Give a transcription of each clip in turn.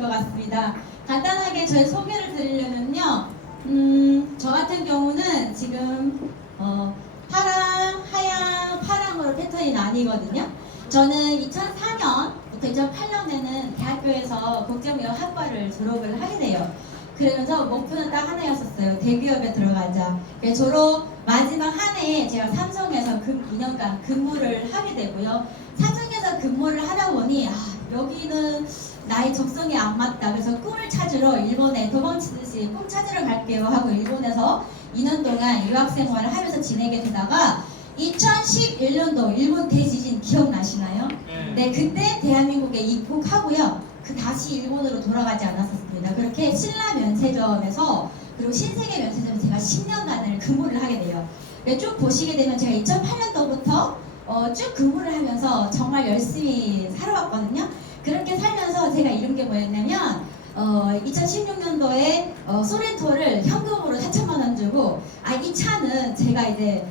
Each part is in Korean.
것 같습니다. 간단하게 저의 소개를 드리려면요. 저 같은 경우는 지금 파랑, 하양, 파랑으로 패턴이 나뉘거든요. 저는 2004년부터 2008년에는 대학교에서 국제무역학과를 졸업을 하게 돼요. 그러면서 목표는 딱 하나였었어요. 대기업에 들어가자. 졸업 마지막 한 해에 제가 삼성에서 2년간 근무를 하게 되고요. 삼성에서 근무를 하다 보니 여기는 나의 적성에 안 맞다. 그래서 꿈을 찾으러 일본에 도망치듯이 꿈 찾으러 갈게요 하고 일본에서 2년 동안 유학생활을 하면서 지내게 되다가 2011년도 일본 대지진 기억나시나요? 네, 그때 대한민국에 입국하고요. 다시 일본으로 돌아가지 않았었습니다. 그렇게 신라 면세점에서 그리고 신세계 면세점에서 제가 10년간을 근무를 하게 돼요. 쭉 보시게 되면 제가 2008년도부터 쭉 근무를 하면서 정말 열심히 살아왔거든요. 그렇게 살면서 제가 이룬 게 뭐였냐면 2016년도에 소렌토를 현금으로 4천만 원 주고 이 차는 제가 이제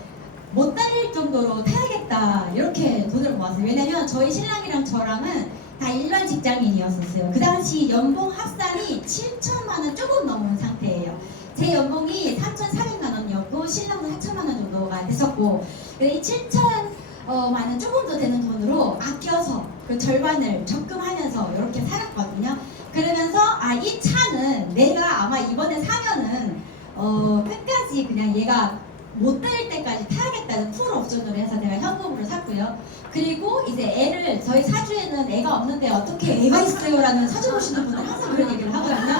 못 달릴 정도로 타야겠다 이렇게 돈을 모았어요. 왜냐면 저희 신랑이랑 저랑은 다 일반 직장인이었었어요. 그 당시 연봉 합산이 7천만 원 조금 넘은 상태예요. 제 연봉이 3,400만 원이었고 신랑도 4천만 원 정도가 됐었고 이 7천만 원 조금 더 되는 돈으로 아껴서 그 절반을 적금하면서 이렇게 살았거든요. 그러면서 이 차는 내가 아마 이번에 사면은 끝까지 그냥 얘가 못 달릴 때까지 타야겠다는 풀 옵션으로 해서 내가 현금으로 샀고요. 그리고 이제 애를 저희 사주에는 애가 없는데 어떻게 애가 있어요? 라는 사주 보시는 분들 항상 그런 얘기를 하거든요.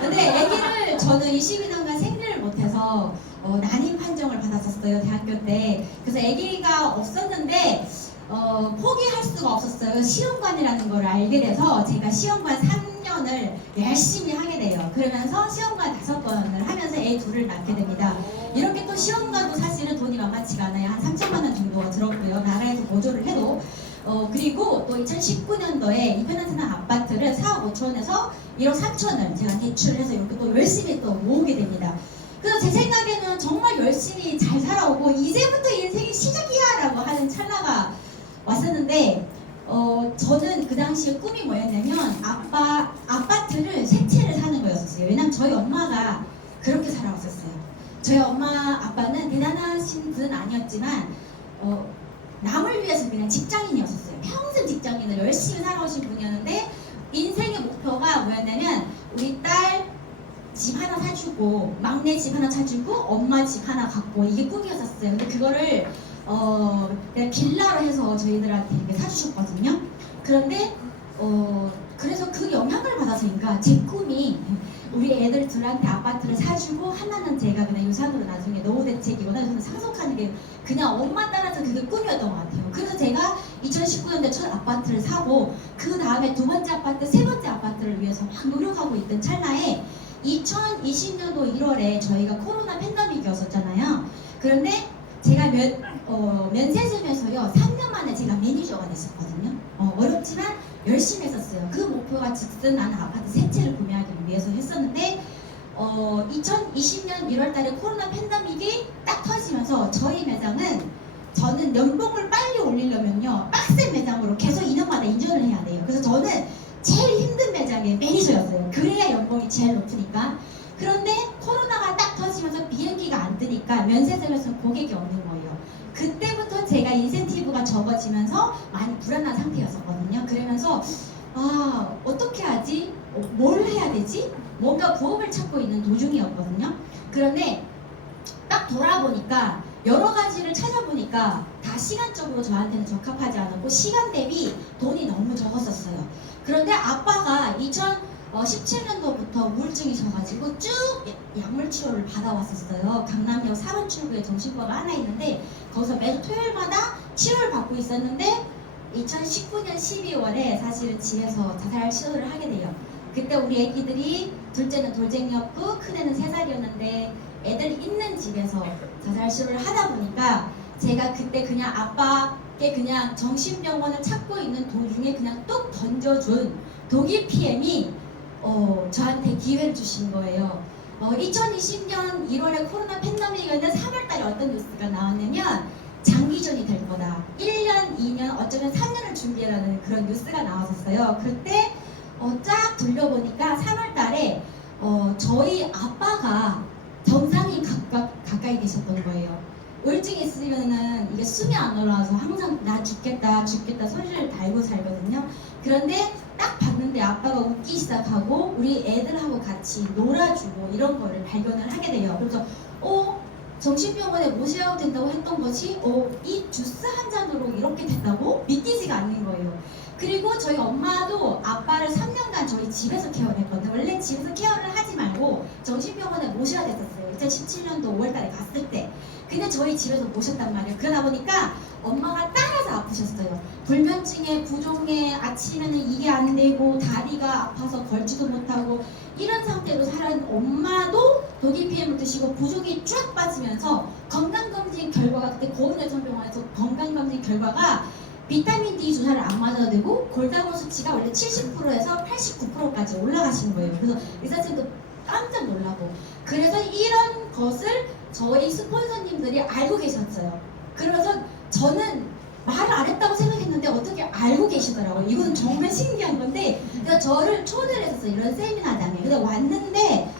근데 애기를 저는 22년간 생리를 못해서 난임 판정을 받았었어요. 대학교 때. 그래서 애기가 없었는데 포기할 수가 없었어요. 시험관이라는 걸 알게 돼서 제가 시험관 3년을 열심히 하게 돼요. 그러면서 시험관 5번을 하면서 애 둘을 낳게 됩니다. 이렇게 또 시험관도 사실은 돈이 만만치가 않아요. 한 3천만 원 정도가 들었고요. 나라에서 보조를 해도. 그리고 또 2019년도에 이편한테는 아파트를 4억 5천에서 1억 3천을 제가 대출을 해서 이렇게 또 열심히 또 모으게 됩니다. 그래서 제 생각에는 정말 열심히 잘 살아오고 이제부터 인생이 시작이야 라고 하는 찰나가 왔었는데 저는 그 당시에 꿈이 뭐였냐면 아파트를 세 채를 사는 거였었어요. 왜냐면 저희 엄마가 그렇게 살아왔었어요. 저희 엄마 아빠는 대단하신 분은 아니었지만 남을 위해서 그냥 직장인이었었어요. 평생 직장인을 열심히 살아오신 분이었는데 인생의 목표가 뭐였냐면 우리 딸 집 하나 사주고 막내 집 하나 사주고 엄마 집 하나 갖고 이게 꿈이었었어요. 근데 그거를 그냥 빌라로 해서 저희들한테 이렇게 사주셨거든요. 그런데 그래서 그 영향을 받아서인가 제 꿈이 우리 애들 둘한테 아파트를 사주고 하나는 제가 그냥 유산으로 나중에 노후 대책이거나 저는 상속하는 게 그냥 엄마 따라서 그게 꿈이었던 것 같아요. 그래서 제가 2019년도에 첫 아파트를 사고 그 다음에 두 번째 아파트, 세 번째 아파트를 위해서 막 노력하고 있던 찰나에 2020년도 1월에 저희가 코로나 팬데믹이었었잖아요. 그런데 제가 면세점에서요 3년 만에 제가 매니저가 됐었거든요. 어렵지만 열심히 했었어요. 그 목표가 즉슨 나는 아파트 세 채를 구매하기 위해서 했었는데 2020년 1월달에 코로나 팬데믹이 딱 터지면서 저희 매장은 저는 연봉을 빨리 올리려면요 빡센 매장으로 계속 2년마다 이전을 해야 돼요. 그래서 저는 제일 힘든 매장의 매니저였어요. 그래야 연봉이 제일 높으니까. 그런데 코로나가 딱 터지면서 비행기가 안 뜨니까 면세점에서 고객이 없는 거예요. 그때부터 제가 인센티브가 적어지면서 많이 불안한 상태였었거든요. 그러면서 어떻게 하지? 뭘 해야 되지? 뭔가 부업을 찾고 있는 도중이었거든요. 그런데 딱 돌아보니까 여러 가지를 찾아보니까 다 시간적으로 저한테는 적합하지 않았고 시간 대비 돈이 너무 적었었어요. 그런데 아빠가 2017년도부터 우울증이셔가지고 쭉 약물 치료를 받아왔었어요. 강남역 4번 출구에 정신과가 하나 있는데 거기서 매주 토요일마다 치료를 받고 있었는데 2019년 12월에 사실은 집에서 자살 시도를 하게 돼요. 그때 우리 애기들이 둘째는 돌쟁이였고 큰애는 3살이었는데 애들 있는 집에서 자살 시도를 하다 보니까 제가 그때 그냥 아빠께 그냥 정신병원을 찾고 있는 도중에 그냥 뚝 던져준 독일 PM이 저한테 기회를 주신 거예요. 2020년 1월에 코로나 팬데믹이었는데 3월달에 어떤 뉴스가 나왔냐면 장기전이 될 거다. 1년, 2년, 어쩌면 3년을 준비해라는 그런 뉴스가 나왔었어요. 그때 쫙 딱 돌려보니까 3월 달에 저희 아빠가 정상이 가까이 계셨던 거예요. 우울증이 있으면은 이게 숨이 안 올라와서 항상 나 죽겠다 소리를 달고 살거든요. 그런데 딱 봤는데 아빠가 웃기 시작하고 우리 애들하고 같이 놀아주고 이런 거를 발견을 하게 돼요. 그래서 정신병원에 모셔야 된다고 했던 것이 이 주스 한 잔으로 이렇게 됐다고 믿기지가 않는 거예요. 그리고 저희 엄마도 아빠를 3년간 저희 집에서 케어를 했거든요. 원래 집에서 케어를 하지 말고 정신병원에 모셔야 됐었어요. 2017년도 5월달에 갔을 때. 근데 저희 집에서 모셨단 말이에요. 그러다 보니까 엄마가 따라서 아프셨어요. 불면증에 부종에 아침에는 이게 안 되고 다리가 아파서 걸지도 못하고 이런 상태로 살아있는 엄마도 독이 PM을 드시고 부종이 쫙 빠지면서 건강검진 결과가 그때 고은여성병원에서 건강검진 결과가 비타민 D 주사를 안 맞아도 되고 골다공 수치가 원래 70%에서 89%까지 올라가신 거예요. 그래서 의사선생님도 깜짝 놀라고 그래서 이런 것을 저희 스폰서님들이 알고 계셨어요. 그래서 저는 말을 안 했다고 생각했는데 어떻게 알고 계시더라고요. 이건 정말 신기한 건데 그래서 저를 초대를 했었어요. 이런 세미나장에. 근데 왔는데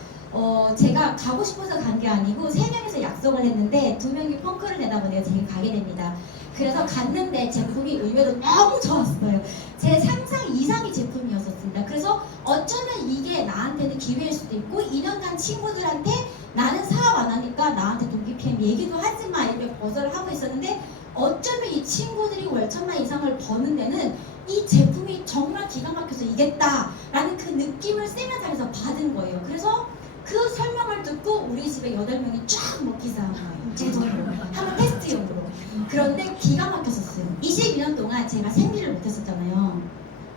제가 가고 싶어서 간 게 아니고 3명이서 약속을 했는데 2명이 펑크를 내다 보니까 제가 가게 됩니다. 그래서 갔는데 제품이 의외로 너무 좋았어요. 제 상상 이상의 제품이었습니다. 그래서 어쩌면 이게 나한테는 기회일 수도 있고 2년간 친구들한테 나는 사업 안 하니까 나한테 독이 PM 얘기도 하지 마 이렇게 거절을 하고 있었는데 어쩌면 이 친구들이 월 1,000만 이상을 버는 데는 이 제품이 정말 기가 막혀서 이겠다라는 그 느낌을 세미나장에서 받은 거예요. 그래서 그 설명을 듣고 우리 집에 8명이 쫙 먹기 시작한 거예요. 제 돈으로. 한번 테스트용으로. 그런데 기가 막혔었어요. 22년 동안 제가 생리를 못했었잖아요.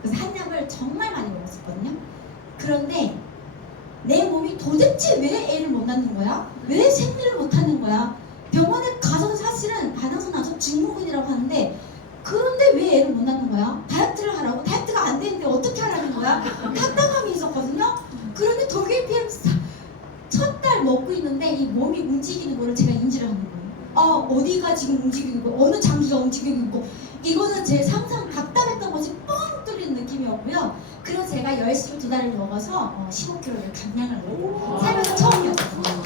그래서 한약을 정말 많이 먹었었거든요. 그런데 내 몸이 도대체 왜 애를 못 낳는 거야? 왜 생리를 못하는 거야? 병원에 가서도 사실은 반항성 나서 증후군이라고 하는데 그런데 왜 애를 못 낳는 거야? 다이어트를 하라고? 다이어트가 안 되는데 어떻게 하라는 거야? 답답함이 있었거든요. 그런데 독일 PM 첫 달 먹고 있는데 이 몸이 움직이는 거를 제가 인지를 하는 거예요. 어디가 지금 움직이고 있고 어느 장기가 움직이고 있고 이거는 제 상상 답답했던 것이 뻥 뚫리는 느낌이었고요. 그리고 제가 열심히 2달을 먹어서 15kg를 감량을 하고 살면서 처음이었거든요.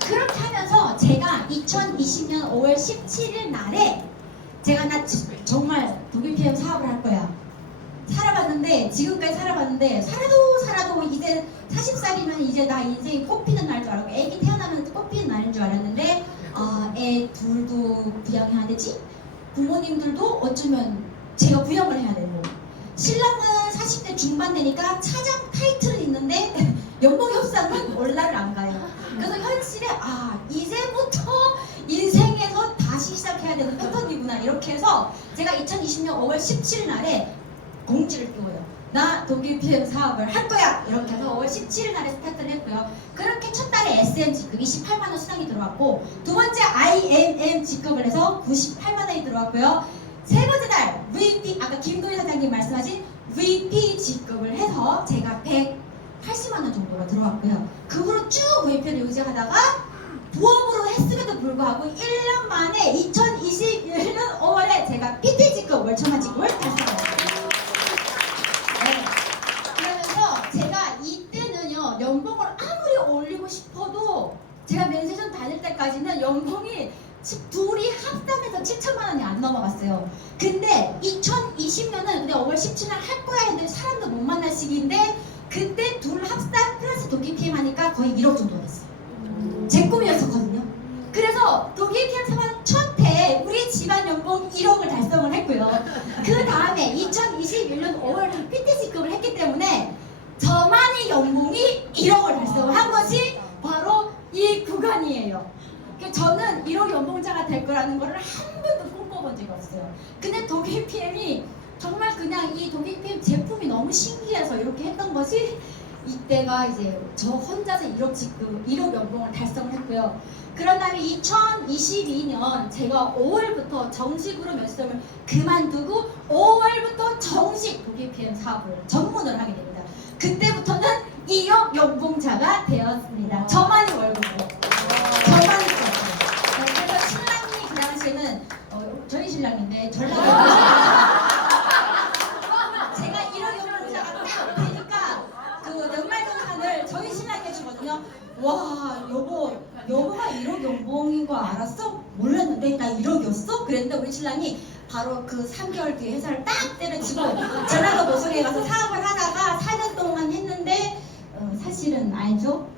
그렇게 하면서 제가 2020년 5월 17일 날에 제가 나 정말 독일 PM 사업을 할 거야. 살아봤는데 지금까지 살아봤는데 살아도 이제 40살이면 이제 나 인생이 꽃피는 날인 줄 알고 애기 태어나면 꽃피는 날인 줄 알았는데 애 둘도 부양해야 되지? 부모님들도 어쩌면 제가 부양을 해야 되고 신랑은 40대 중반 되니까 차장 타이틀은 있는데 연봉 협상은 올라를 안 가요. 그래서 현실에 이제부터 인생에서 다시 시작해야 되는 패턴이구나 이렇게 해서 제가 2020년 5월 17일 날에 공지를 띄워요. 나 독일 PM 사업을 할 거야! 이렇게 해서 5월 17일 날에 스타트를 했고요. 그렇게 첫 달에 SM 직급 28만원 수당이 들어왔고 두 번째 IMM 직급을 해서 98만원이 들어왔고요. 세 번째 달 VP, 아까 김도희 사장님 말씀하신 VP 직급을 해서 제가 180만원 정도가 들어왔고요. 그 후로 쭉 VP를 유지하다가 부업으로 했음에도 불구하고 1년 만에 2021년 5월에 제가 PT 직급 월 1,000만 직급을 달성했어요. 연봉을 아무리 올리고 싶어도 제가 면세점 다닐 때까지는 연봉이 둘이 합산해서 7천만 원이 안 넘어갔어요. 근데 2020년은 근데 5월 17일 할 거야 했는데 사람도 못 만날 시기인데 그때 둘 합산 플러스 독일 PM 하니까 거의 1억 정도 됐어요. 제 꿈이었었거든요. 그래서 독일 PM 사업 첫 해에 우리 집안 연봉 1억을 달성을 했고요. 그 다음에 2021년 5월 PTC급을 했기 때문에 저만의 연봉이 1억을 달성한 것이 바로 이 구간이에요. 저는 1억 연봉자가 될 거라는 거를 한 번도 꿈꿔본 적이 없어요. 근데 독일 PM이 정말 그냥 이 독일 PM 제품이 너무 신기해서 이렇게 했던 것이 이때가 이제 저 혼자서 1억 직급, 1억 연봉을 달성을 했고요. 그런 다음에 2022년 제가 5월부터 정식으로 면세점을 그만두고 5월부터 정식 독일 PM 사업을 전문을 하게 됩니다. 그때부터는 2억 연봉자가 되었습니다. 저만의 월급으로. 저만의 월급으로. 그래서 신랑이 그 당시에는 저희 신랑인데 전라도 제가 1억 연봉자가 딱 되니까 와 여보가 1억 연봉인 거 알았어? 몰랐는데 나 1억이었어? 그랬는데 우리 신랑이 바로 그 3개월 뒤에 회사를 딱 때려치고 전라도 노송에 가서 사업을 하다가 4년 동안 했는데 사실은 알죠?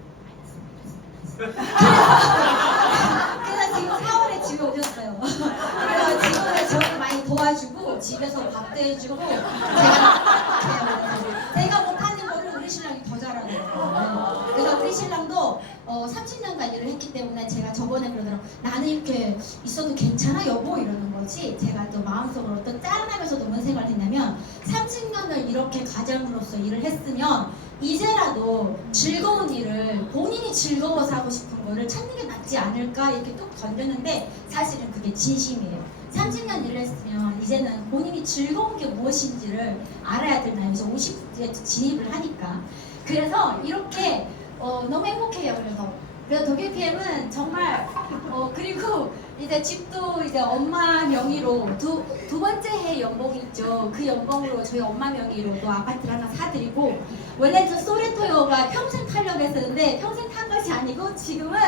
그래서 지금 4월에 집에 오셨어요. 그래서 지금은 저를 많이 도와주고 집에서 밥도 해주고 제가 못하는 거를 우리 신랑이 더 잘하더라고요. 그래서 우리 신랑도 30년간 일을 했기 때문에 제가 저번에 그러더라고요. 나는 이렇게 있어도 괜찮아 여보 이러는 거지. 제가 또 마음속으로 또 짠하면서도 뭔 생각을 했냐면 30년을 이렇게 가장으로서 일을 했으면 이제라도 즐거운 일을 본인이 즐거워서 하고 싶은 거를 찾는 게 낫지 않을까 이렇게 뚝 던졌는데 사실은 그게 진심이에요. 30년 일을 했으면 이제는 본인이 즐거운 게 무엇인지를 알아야 될 나이에서 50에 진입을 하니까 그래서 이렇게 너무 행복해요. 그래서 독일 PM은 정말 그리고 이제 집도 이제 엄마 명의로 두 번째 해 연봉이 있죠. 그 연봉으로 저희 엄마 명의로 또 아파트를 하나 사드리고 원래 저 소렌토요가 평생 타려고 했었는데 평생 탄 것이 아니고 지금은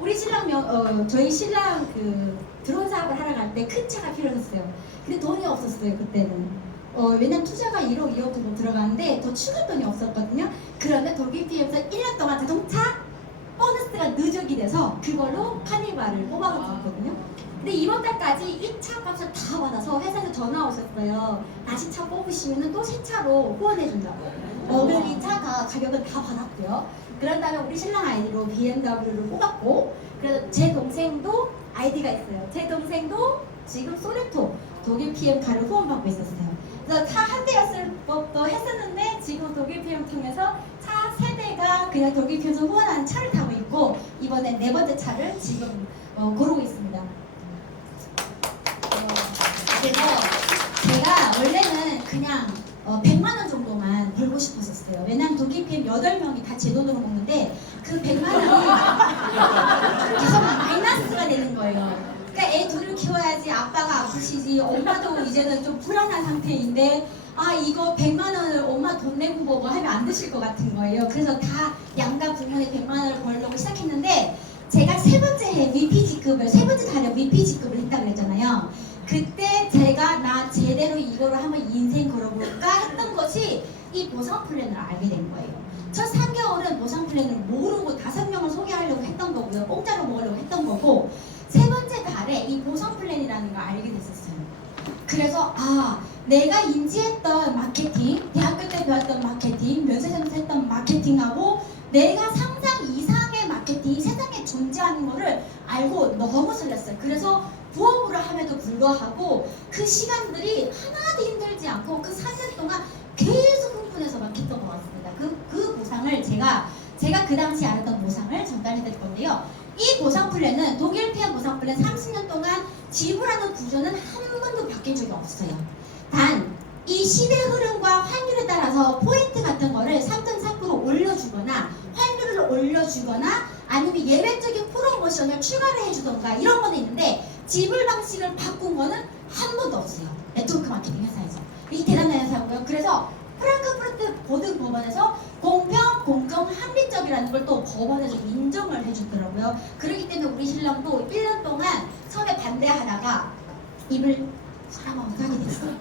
우리 신랑 저희 신랑 그 드론 사업을 하러 갈 때 큰 차가 필요했어요. 근데 돈이 없었어요 그때는. 왜냐면 투자가 1억, 2억 정도 들어가는데 더 추가 돈이 없었거든요. 그런데 독일 PM에서 1년 동안 자동차 보너스가 누적이 돼서 그걸로 카니발을 뽑아줬거든요. 근데 이번 달까지 이 차 값을 다 받아서 회사에서 전화 오셨어요. 다시 차 뽑으시면 또 새 차로 후원해준다고. 그래서 이 차가 가격을 다 받았고요. 그런 다음에 우리 신랑 아이디로 BMW를 뽑았고, 그래서 제 동생도 아이디가 있어요. 제 동생도 지금 소렌토 독일 PM 가를 후원받고 있었어요. 그래서 차 한 대였을 법도 했었는데 지금 독일 PM 통해서 차 3대가 그냥 독일 PM에서 후원하는 차를 타고 있고 이번에 4번째 차를 지금 고르고 있습니다. 그래서 제가 원래는 그냥 100만 원 정도만 벌고 싶었었어요. 왜냐면 독일 PM 8명이 다 제 돈으로 먹는데 그 100만 원이 계속 마이너스가 되는 거예요. 그러니까 애 둘을 키워야지 아빠가 아프시지 엄마도 이제는 좀 불안한 상태인데 이거 100만 원을 엄마 돈 내고 보고 하면 안 되실 것 같은 거예요. 그래서 다 양가 부모에 100만 원을 벌려고 시작했는데 제가 세 번째 해 VPG급을 세 번째 달에 VPG급을 했다고 그랬잖아요. 그때 제가 나 제대로 이거를 한번 인생 걸어볼까 했던 것이 이 보상 플랜을 알게 된 거예요. 첫 3개월은 보상 플랜을 모르고 5명을 소개하려고 했던 거고요. 공짜로 먹으려고 했던 거고 세 번째 달에 이 보상 플랜이라는 걸 알게 됐었어요. 그래서 내가 인지했던 마케팅, 대학교 때 배웠던 마케팅, 면세점에서 했던 마케팅하고 내가 상상 이상의 마케팅이 세상에 존재하는 거를 알고 너무 설렜어요. 그래서 부업으로 함에도 불구하고 그 시간들이 하나도 힘들지 않고 그 4년 동안 계속 흥분해서만 했던 것 같습니다. 그 보상을 제가 그 당시 알았던 보상을 전달해 드릴 건데요. 이 보상 플랜은 독일 PM 보상 플랜 30년 동안 지불하는 구조는 한 번도 바뀐 적이 없어요. 단 이 시대 흐름과 환율에 따라서 포인트 같은 거를 3.3% 올려주거나 환율을 올려주거나 아니면 예외적인 프로모션을 추가를 해주던가 이런 거는 있는데 지불 방식을 바꾼 거는 한 번도 없어요. 네트워크 마케팅 회사에서. 이 대단한 회사고요. 그래서 프랑크푸르트 고등법원에서 공평, 공정, 합리적이라는 걸 또 법원에서 인정을 해주더라고요. 그렇기 때문에 우리 신랑도 1년 동안 처음에 반대하다가 입을 사람하고 사게 됐어요.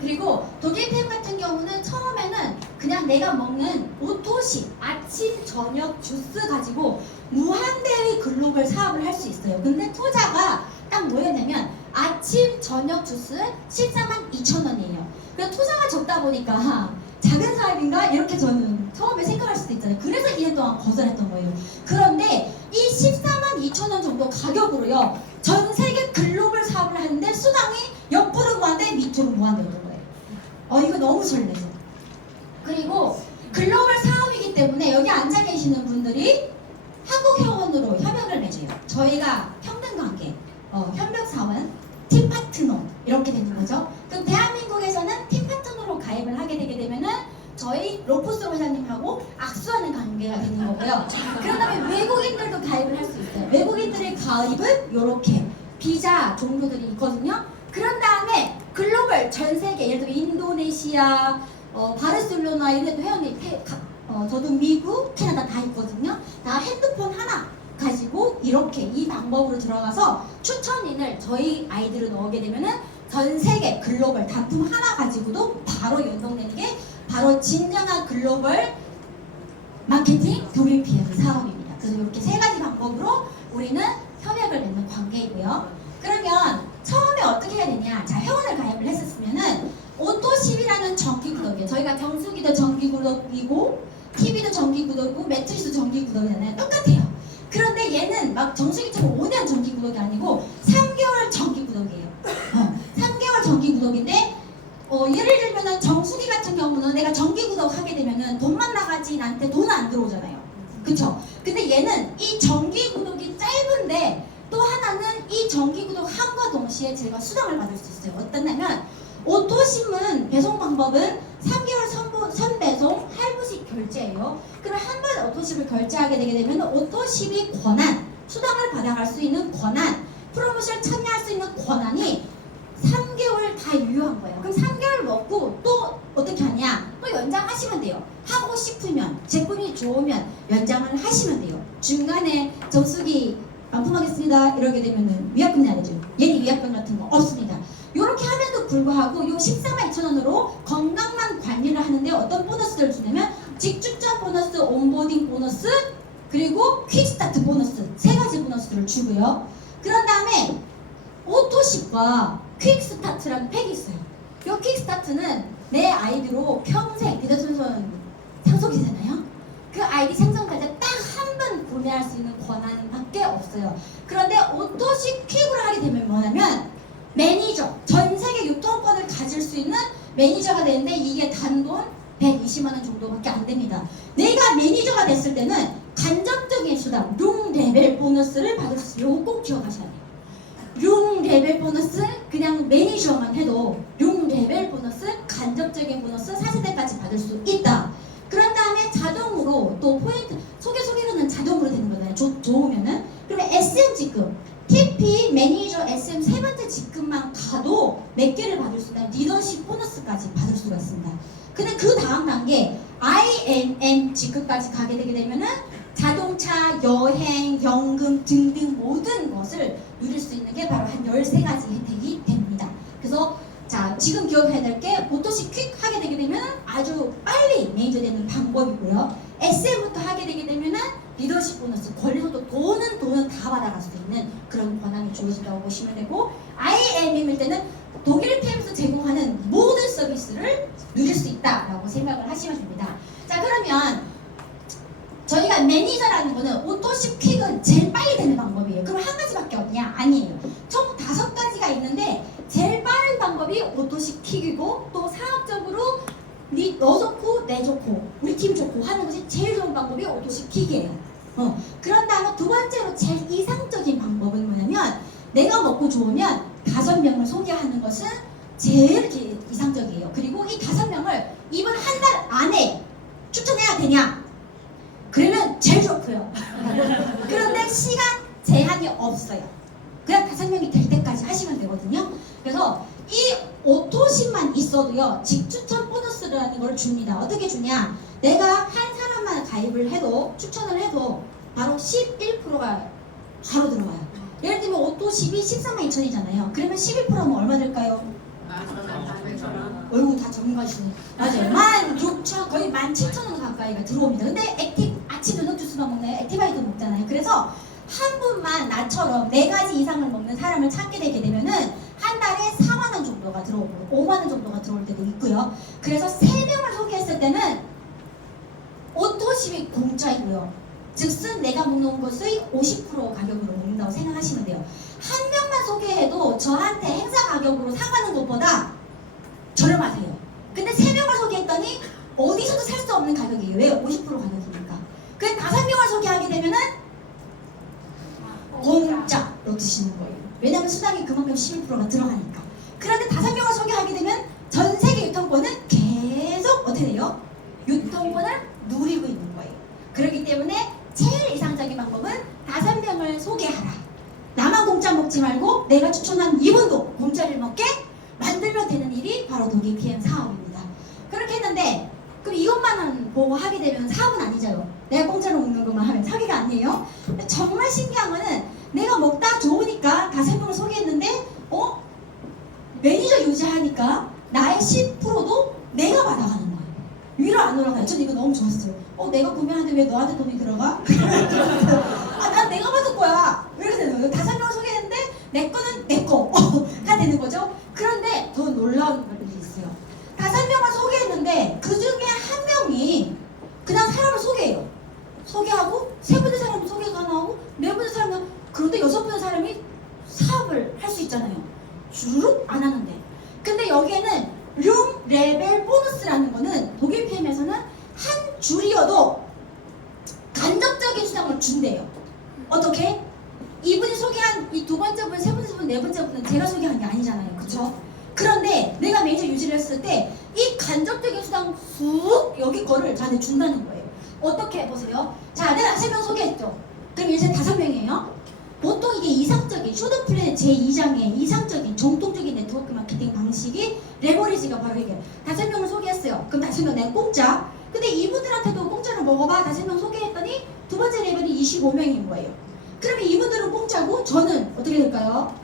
그리고 독일 팸 같은 경우는 처음에는 그냥 내가 먹는 오토식 아침, 저녁 주스 가지고 무한대의 글로벌 사업을 할 수 있어요. 근데 투자가 딱 뭐였냐면 아침, 저녁 주스 142,000원이에요. 그래서 투자가 적다 보니까 작은 사업인가? 이렇게 저는 처음에 생각할 수도 있잖아요. 그래서 2년 동안 거절했던 거예요. 그런데 이 142,000원 정도 가격으로요. 전 세계 글로벌 사업을 하는데 수당이 옆으로 무한대 밑으로 무한대였던 거예요. 이거 너무 설레죠. 그리고 글로벌 사업이기 때문에 여기 앉아 계시는 분들이 한국회원으로 협약을 맺어요. 저희가 평등관계, 협력사원, 팀파트너 이렇게 되는 거죠. 그럼 대한민국에서는 팀파트너로 가입을 하게 되게 되면은 저희 로프스로 회장님하고 악수하는 관계가 되는 거고요. 그런 다음에 외국인들도 가입을 할 수 있어요. 외국인들의 가입은 이렇게 비자 종류들이 있거든요. 그런 다음에 글로벌 전 세계 예를 들어 인도네시아, 바르셀로나 이런 데도 회원이 저도 미국, 캐나다 다 있거든요. 다 핸드폰 하나 가지고 이렇게 이 방법으로 들어가서 추천인을 저희 아이들을 넣게 되면은 전 세계 글로벌 단품 하나 가지고도 바로 연동되는 게 바로 진정한 글로벌 마케팅 WPM 사업입니다. 그래서 이렇게 세 가지 방법으로 우리는 협약을 맺는 관계이고요. 그러면 처음에 어떻게 해야 되냐? 자, 회원을 가입을 했었으면은 오토십이라는 정기구독이에요. 저희가 경수기도 정기구독이고 TV도 정기구독이고 매트리스도 정기구독이잖아요. 똑같아요. 그런데 얘는 막 정수기처럼 5년 정기구독이 아니고 3개월 정기구독이에요. 3개월 정기구독인데 예를 들면은 정수기 같은 경우는 내가 정기구독 하게 되면은 돈만 나가지 나한테 돈 안 들어오잖아요. 그쵸? 근데 얘는 이 정기구독이 짧은데 또 하나는 이 정기구독 함과 동시에 제가 수당을 받을 수 있어요. 어떠냐면 오토심은 배송 방법은 3개월 선배송 할부식 결제예요. 그럼 한 번 오토십을 결제하게 되게 되면 오토십이 권한, 수당을 받아갈 수 있는 권한, 프로모션 참여할 수 있는 권한이 3개월 다 유효한 거예요. 그럼 3개월 먹고 또 어떻게 하냐? 또 연장하시면 돼요. 하고 싶으면, 제품이 좋으면 연장을 하시면 돼요. 중간에 정수기 반품하겠습니다 이러게 되면은 위약금 내야 되죠. 얘는 위약금 같은 거 없습니다. 이렇게 함에도 불구하고 요 142,000원으로 건강만 관리를 하는데 어떤 보너스를 주냐면 직출전 보너스, 온보딩 보너스, 그리고 퀵스타트 보너스 세 가지 보너스를 주고요. 그런 다음에 오토십과 퀵스타트라는 팩이 있어요. 이 퀵스타트는 내 아이디로 평생 대대손손 상속이잖아요. 그 아이디 생성될 때 딱 한 번 구매할 수 있는 권한밖에 없어요. 그런데 오토십 퀵으로 하게 되면 뭐냐면 매니저, 전 세계 유통권을 가질 수 있는 매니저가 되는데 이게 단돈 120만원 정도밖에 안 됩니다. 내가 매니저가 됐을 때는 간접적인 수당, 룸 레벨 보너스를 받을 수 있어요. 이거 꼭 기억하셔야 돼요. 룸 레벨 보너스, 그냥 매니저만 해도 룸 레벨 보너스, 간접적인 보너스 4세대까지 받을 수 있다. 그런 다음에 자동으로 또 포인트, 소개로는 자동으로 되는 거잖아요. 좋으면은. 그러면 SM 직급, TP, 매니저, SM 세 번째 직급만 가도 몇 개를 받을 수 있다. 리더십 보너스까지 받을 수가 있습니다. 근데 그 다음 단계 IMM 직급까지 가게 되게 되면은 자동차, 여행, 연금 등등 모든 것을 누릴 수 있는 게 바로 한 13가지 혜택이 됩니다. 그래서 자, 지금 기억해야 될 게 오토십 퀵 하게 되게 되면 아주 빨리 매니저 되는 방법이고요. SM부터 하게 되게 되면은 리더십 보너스, 권리소득 돈은 다 받아갈 수 있는 그런 권한이 주어진다고 보시면 되고, IMM일 때는 독일 템에서 제공하는 모든 서비스를 누릴 수 있다라고 생각을 하시면 됩니다. 자, 그러면 저희가 매니저라는 거는 오토십 퀵은 제일 빨리 되는 방법이에요. 그럼 한 가지밖에 없냐? 아니에요. 총 5가지가 있는데 제일 빠른 방법이 오토십 퀵이고 또 사업적으로 너 좋고 내 좋고 우리 팀 좋고 하는 것이 제일 좋은 방법이 오토십 퀵이에요. 그런 다음에 두 번째로 제일 이상적인 방법은 뭐냐면 내가 먹고 좋으면 5명을 소개하는 것은 제일 이상적이에요. 그리고 이 5명을 이번 한 달 안에 추천해야 되냐? 그러면 제일 좋고요. 그런데 시간 제한이 없어요. 그냥 5명이 될 때까지 하시면 되거든요. 그래서 이 오토십만 있어도요, 직추천 보너스라는 걸 줍니다. 어떻게 주냐? 내가 한 사람만 가입을 해도, 추천을 해도 바로 11%가 바로 들어가요. 예를 들면 오토십이 132,000원이잖아요. 그러면 11%면 얼마 될까요? 어이구, 다 전문가시네. 맞아요. 16,000, 거의 17,000원 가까이가 들어옵니다. 근데 아침 저녁 주스만 먹나요? 액티바이도 먹잖아요. 그래서 한 분만 나처럼 4가지 이상을 먹는 사람을 찾게 되게 되면은 한 달에 4만원 정도가 들어오고 5만원 정도가 들어올 때도 있고요. 그래서 3명을 소개했을 때는 오토십이 공짜이고요. 즉슨 내가 먹는 것의 50% 가격으로 먹는다고 생각하시면 돼요. 한 명만 소개해도 저한테 행사 가격으로 사가는 것보다 저렴하세요. 근데 3명을 소개했더니 어디서도 살 수 없는 가격이에요. 왜? 50% 가격이니까. 그래서 5명을 소개하게 되면은 공짜로 드시는 거예요. 왜냐하면 수당이 그만큼 11%가 들어가니까. 그런데 5명을 소개하게 되면 전 세계 유통권은 계속 어떻게 돼요? 유통권을 누리고 있는 거예요. 그렇기 때문에 제일 이상적인 방법은 5명을 소개하라. 나만 공짜 먹지 말고 내가 추천한 이분도 공짜를 먹게 만들면 되는 일이 바로 WPM 사업입니다. 그렇게 했는데 그럼 이것만은 보고 하게 되면 사업은 아니죠. 내가 공짜로 먹는 것만 하면 사기가 아니에요. 정말 신기한 거는 내가 먹다 좋으니까 5명을 소개했는데 매니저 유지하니까 나의 10%도 내가 받아가는 거예요. 위로 안 올라가요. 저는 이거 너무 좋았어요. 내가 구매하는데 왜 너한테 돈이 들어가? 난 내가 받을 거야. 왜 이렇게 되는 거예요? 5명을 소개했는데 내 거는 내 거가 되는 거죠. 그런데 더 놀라운 것들이 있어요. 5명을 소개했는데 그 중에 한 명이 그냥 사람을 소개해요. 소개하고 세 번째 사람이 소개가 나오고 네 번째 사람은 그런데 여섯 번째 사람이 사업을 할 수 있잖아요. 주르륵 안 하는데. 근데 여기에는 룸 레벨 보너스라는 거는 독일 PM에서는 한 줄이어도 간접적인 수당을 준대요. 어떻게? 이분이 소개한 이 두 번째 분, 세 번째 분, 네 번째 분은 제가 소개한 게 아니잖아요. 그쵸? 그런데 내가 매니저 유지를 했을 때 이 간접적인 수당 쑥 여기 거를 저한테 준다는 거예요. 어떻게 해보세요? 자, 내가 3명 소개했죠. 그럼 이제 5명이에요. 보통 이게 이상적인 쇼드플랜 제2장의 이상적인 정통적인 네트워크 마케팅 방식이 레버리지가 바로 이게 5명을 소개했어요. 그럼 5명 내가 공짜. 근데 이분들한테도 공짜로 먹어봐. 5명 소개했더니 두 번째 레벨이 25명인 거예요. 그러면 이분들은 공짜고 저는 어떻게 될까요?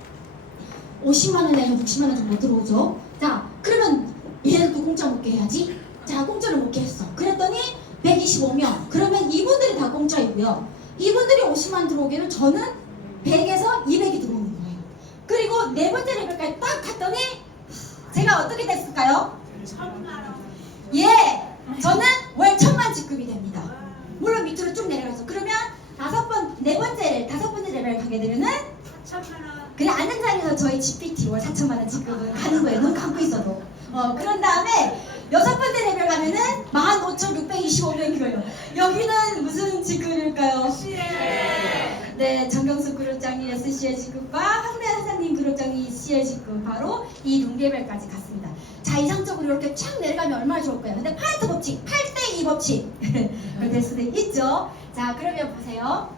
50만원에서 60만원 정도 들어오죠. 자, 그러면 얘들도 공짜 먹게 해야지. 자, 공짜로 먹게 했어. 그랬더니 125명. 그러면 이분들이 다 공짜이고요. 이분들이 50만 들어오게 하면 저는 100에서 200이 들어오는 거예요. 그리고 네 번째 레벨까지 딱 갔더니 제가 어떻게 됐을까요? 1000만원. 예! 저는 월 1000만 지급이 됩니다. 물론 밑으로 쭉 내려가서. 그러면 네 번째 레벨 가게 되면은 4천만원. 그냥 앉은 자리에서 저희 GPT 월 4천만원 지급을 하는 거예요. 눈 감고 있어도. 그런 다음에 6번째 레벨 가면은 15,625명이고요. 여기는 무슨 지급일까요? 네, 정경수 그룹장님 SCL 지급과 황대 사장님 그룹장님 ECL 지급 바로 이 룸레벨까지 갔습니다. 자, 이상적으로 이렇게 쫙 내려가면 얼마나 좋을까요? 근데 파레토 법칙, 8대2 법칙 될 수도 있죠. 자, 그러면 보세요.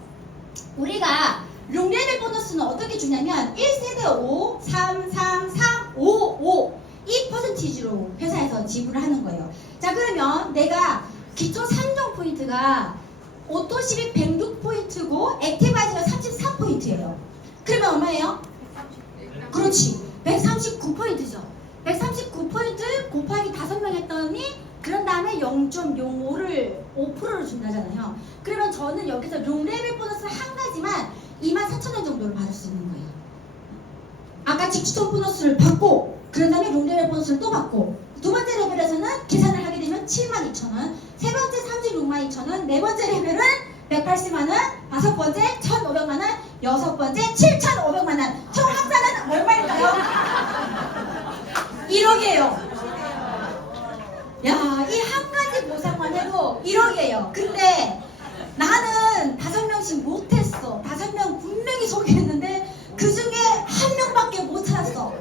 우리가 룸레벨 보너스는 어떻게 주냐면 1세대 5, 3, 3, 3, 5, 5 이 퍼센티지로 회사에서 지불을 하는 거예요. 자, 그러면 내가 기초 3종 포인트가 오토십이 106포인트고 액티바이즈가 33포인트예요. 그러면 얼마예요? 그렇지. 139포인트죠. 139포인트 곱하기 5명 했더니 그런 다음에 0.05를 5%를 준다잖아요. 그러면 저는 여기서 룸레벨 보너스 한 가지만 24,000원 정도를 받을 수 있는 거예요. 아까 직주통 보너스를 받고 그런 다음에 룸레벨 보너스를 또 받고 두 번째 레벨에서는 계산을 하게 되면 72,000원, 세 번째 362,000원, 네 번째 레벨은 180만원, 다섯 번째 1,500만원, 여섯 번째 7,500만원. 총 합산은 얼마일까요? 1억이에요. 야, 이 한 가지 보상만 해도 1억이에요. 근데 나는 5명씩 못했어. 5명 분명히 소개했는데 그 중에 한 명밖에 못 찾았어.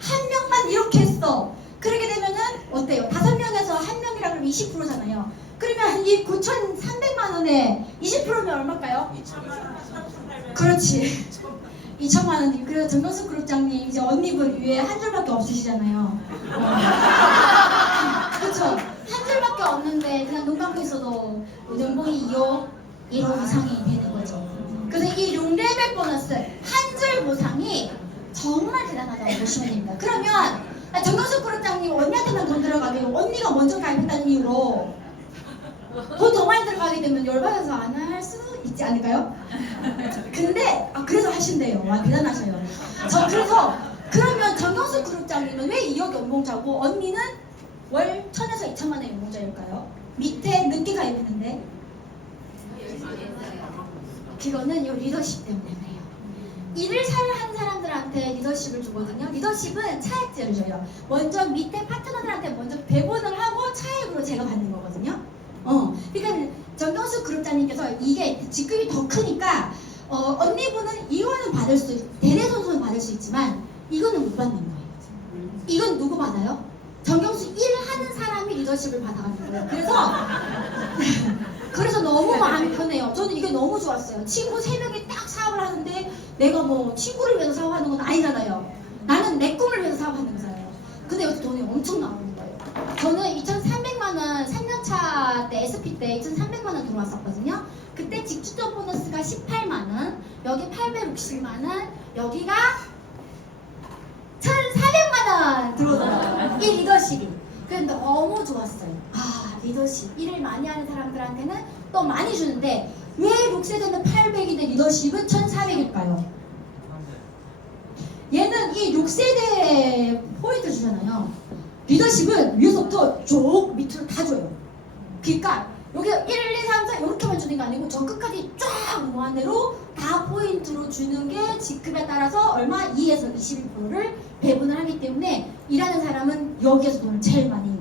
한 명만 이렇게 했어. 그렇게 되면은 어때요? 5명에서 한 명이라 그러면 20%잖아요. 그러면 이 9,300만 원에 20%면 얼마일까요? 2천만 원. 그렇지. 2천만 원이. 그래서 정경수 그룹장님 이제 언니분 위에 한 줄밖에 없으시잖아요. 그렇죠. 한 줄밖에 없는데 그냥 눈 감고 있어도 연봉이 2억, 1억 이상이 되는 거죠. 그래서 이 룸레벨 보너스 한 줄 보상이 정말 대단하다고 보시면 됩니다. 그러면 정경수 그룹장님 언니한테만 돈 들어가면 언니가 먼저 가입했다는 이유로 돈 더 많이 들어가게 되면 열받아서 안 할 수 있지 않을까요? 근데 그래서 하신대요. 와, 대단하셔요. 그래서 그러면 정경수 그룹장님은 왜 2억 연봉자고 언니는 월 1,000에서 2천만 원 연봉자일까요? 밑에 늦게 가입했는데 그거는 요 리더십 때문에 그래요. 일을 잘 한 사람들한테 리더십을 주거든요. 리더십은 차액제를 줘요. 먼저 밑에 파트너들한테 먼저 배분을 하고 차액으로 제가 받는 거거든요. 그러니까 정경수 그룹장님께서 이게 직급이 더 크니까 언니분은 이거는 받을 수, 대대손손 받을 수 있지만 이거는 못 받는 거예요. 이건 누구 받아요? 정경수 일하는 사람이 리더십을 받아가는 거예요. 그래서 너무 마음이 편해요. 저는 이게 너무 좋았어요. 친구 3명이 딱 사업을 하는데 내가 뭐 친구를 위해서 사업하는 건 아니잖아요. 나는 내 꿈을 위해서 사업하는 거잖아요. 근데 여기서 돈이 엄청 나오는 거예요. 저는 2,300만 원 3년차 제가 때 SP 때 2,300만 원 들어왔었거든요. 그때 직주적 보너스가 18만 원, 여기 860만 원, 여기가 1,400만 원 들어오더라고요. 이 리더십이. 근데 너무 좋았어요. 아, 리더십. 일을 많이 하는 사람들한테는 또 많이 주는데 왜 6세대는 800인데 리더십은 1,400일까요? 얘는 이 6세대 포인트 주잖아요. 리더십은 위에서부터 쭉 밑으로 다 줘요. 그러니까 여기 1, 2, 3, 4 이렇게만 주는 게 아니고 저 끝까지 쫙 무한대로 다 포인트로 주는 게 직급에 따라서 얼마? 2에서 21%를 배분을 하기 때문에 일하는 사람은 여기에서 돈을 제일 많이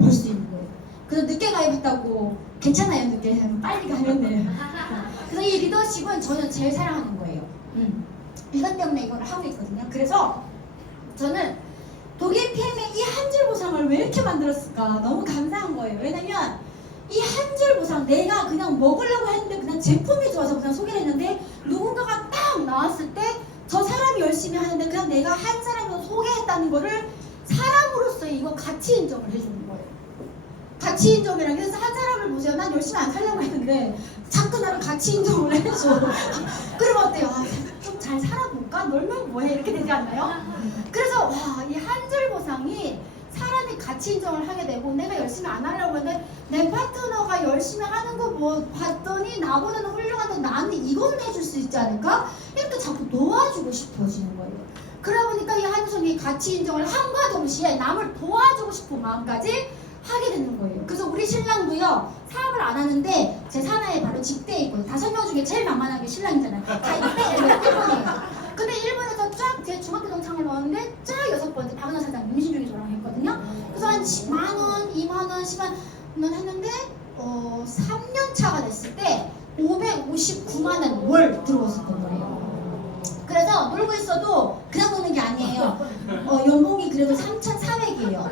벌 수 있는 거예요. 그래서 늦게 가입했다고 괜찮아요. 늦게 빨리 가면 돼요. 그래서 이 리더십은 저는 제일 사랑하는 거예요. 이것 때문에 이걸 하고 있거든요. 그래서 저는 독일 PM의 이 한 줄 보상을 왜 이렇게 만들었을까 너무 감사한 거예요. 왜냐면 이 한 줄 보상 내가 그냥 먹으려고 했는데 그냥 제품이 좋아서 그냥 소개를 했는데 누군가가 딱 나왔을 때 저 사람이 열심히 하는데 그냥 내가 한 사람으로 소개했다는 거를 사람으로서 이거 가치 인정을 해주는 거예요. 가치 인정이라는 게 한 사람을 보세요. 난 열심히 안 살려고 했는데 자꾸 나를 가치 인정을 해줘. 그러면 어때요? 아, 좀 잘 살아볼까? 놀면 뭐해? 이렇게 되지 않나요? 그래서 와, 이 한 줄 보상이 사람이 가치 인정을 하게 되고 내가 열심히 안 하려고 했는데 내 파트너가 열심히 하는 거 뭐 봤더니 나보다는 훌륭한데 나는 이건 해줄 수 있지 않을까? 이렇게 자꾸 도와주고 싶어지는 거예요. 그러다 보니까 이 한 줄이 가치 인정을 함과 동시에 남을 도와주고 싶은 마음까지 하게 되는 거예요. 그래서 우리 신랑도요 사업을 안 하는데 제 산하에 바로 직대에 있거든요. 5명 중에 제일 만만한 게 신랑이잖아요. 다 일본이에요. 근데 일본에서 쫙 제 중학교 동창을 넣었는데 쫙 6번째 박은하 사장 임신중에 저랑 했거든요. 그래서 한 10만 원, 2만 원, 10만 원 했는데 3년 차가 됐을 때 559만 원 월 들어왔었던 거예요. 그래서 놀고 있어도 그냥 노는 게 아니에요. 연봉이 그래도 3,400이에요.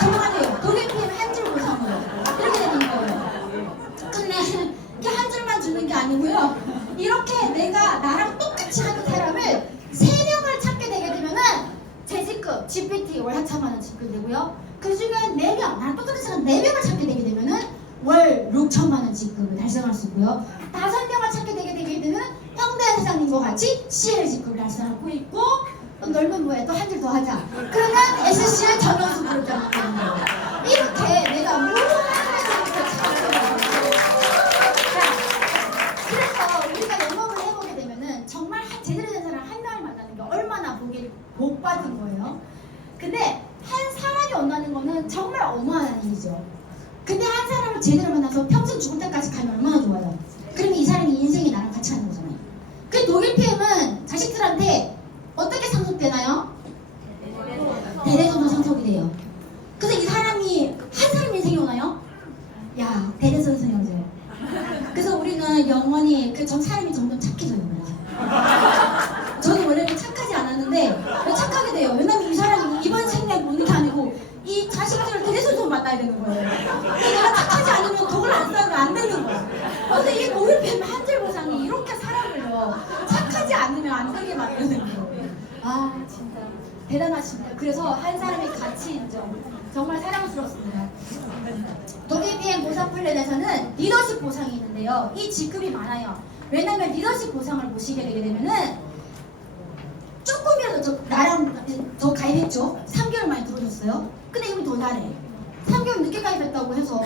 정말이에요. 독일 PM 한 줄 보상으로 이렇게 되는 거예요. 근데 이게 한 줄만 주는 게 아니고요. 이렇게 내가 나랑 똑같이 하는 사람을 3명을 찾게 되게 되면은 제 직급, GPT 월 4천만 원 직급 되고요. 그 중에 4명, 나랑 똑같은 사람 4명을 찾게 되게 되면은 월 6천만 원 직급을 달성할 수 있고요. 5명을 찾게 되게 되면 황대 사장님과 같이 CL 직급을 달성하고 있고 또 놀면 뭐해 또 한 줄 더 하자. 그러면 SCL 전원수 그룹장이 되는 거예요. 이렇게 내가 모든 하나님부터 찾아가는 그래서 우리가 영업을 해보게 되면은 정말 제대로 된 사람 한 명을 만나는 게 얼마나 복 받은 거예요. 근데 한 사람이 만나는 거는 정말 어마어마한 일이죠. 근데 한 사람을 제대로 만나서 평생 죽을 때까지 가면 얼마나 좋아요. 그러면 이 사람이 인생이 나랑 같이 하는 거잖아요. 그 독일 PM은 자식들한테 어떻게 상속되나요? 대대손손 상속이 돼요. 그래서 이 사람이 한 사람 인생이 오나요? 야, 대대손손 형제. 그래서 우리는 영원히 전 사람이 점점 착해져요. 저는 원래는 착하지 않았는데 착하게 돼요. 왜냐면 이 사람이 이번 생에 보는 게 아니고 이 자식들을 대대손손 만나야 되는 거예요. 근데 내가 착하지 않으면 독을 안 쌓으면 안 되는 거예요. 그래서 이 독일 PM 한 줄 보상이 이렇게 사람을요 착하지 않으면 안 되게 만드는 거예요. 아 진짜 대단하십니다. 그래서 한 사람의 가치 인정 정말 사랑스럽습니다. 독일 PM 보상 플랜에서는 리더십 보상이 있는데요. 이 직급이 많아요. 왜냐면 리더십 보상을 보시게 되게 되면은 조금이라도 나랑 저 가입했죠. 3개월 만에 들어오셨어요. 근데 이분 더 잘해. 3개월 늦게 가입했다고 해서